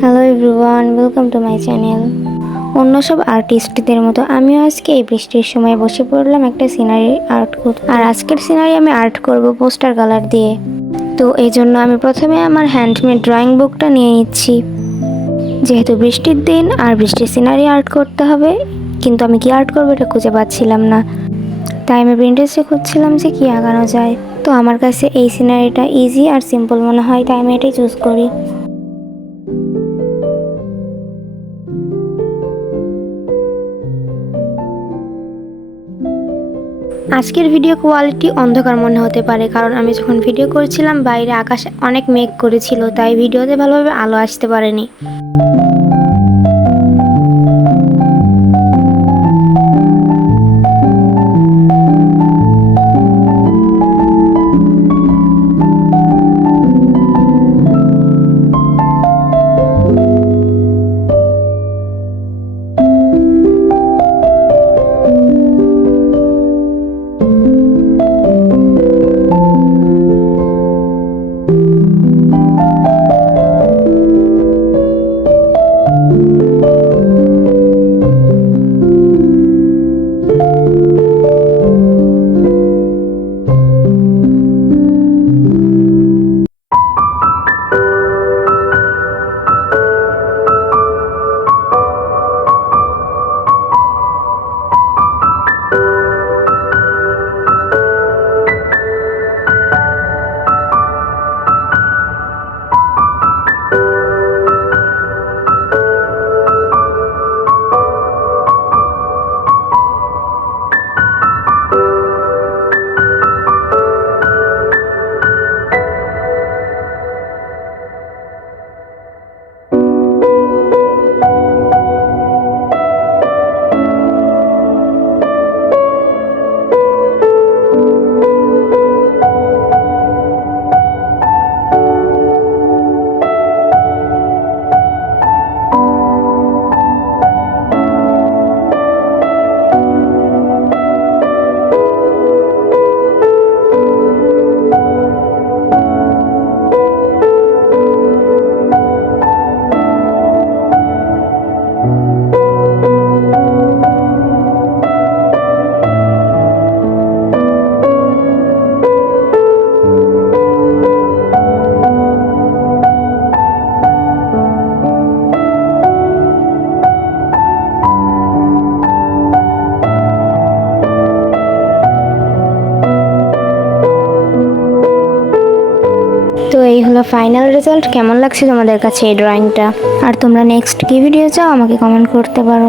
Hello everyone, welcome to my channel. অন্য সব আর্টিস্টদের মতো আমিও আজকে এই বৃষ্টির সময় বসে পড়লাম একটা সিনারি আর্ট করতে। আর আজকের সিনারি আমি আর্ট করব পোস্টার কালার দিয়ে। তো এই জন্য আমি প্রথমে আমার হ্যান্ডমেড ড্রয়িং বুকটা নিয়ে নিচ্ছি। যেহেতু বৃষ্টির দিন আর বৃষ্টির সিনারি আর্ট করতে হবে, কিন্তু আমি কি আর্ট করবো এটা খুঁজে পাচ্ছিলাম না। তাই আমি প্রিন্টারেস্টে খুঁজছিলাম যে কি আঁকানো যায়। তো আমার কাছে এই সিনারিটা ইজি আর সিম্পল মনে হয়, তাই আমি এটাই চুজ করি। আজকের ভিডিও কোয়ালিটি অন্ধকার মনে হতে পারে, কারণ আমি যখন ভিডিও করেছিলাম বাইরে আকাশ অনেক মেঘ করেছিল, তাই ভিডিওতে ভালোভাবে আলো আসতে পারেনি। তো এই হলো ফাইনাল রেজাল্ট। কেমন লাগছে তোমাদের কাছে এই ড্রয়িংটা? আর তোমরা নেক্সট কি ভিডিও চাও আমাকে কমেন্ট করতে পারো।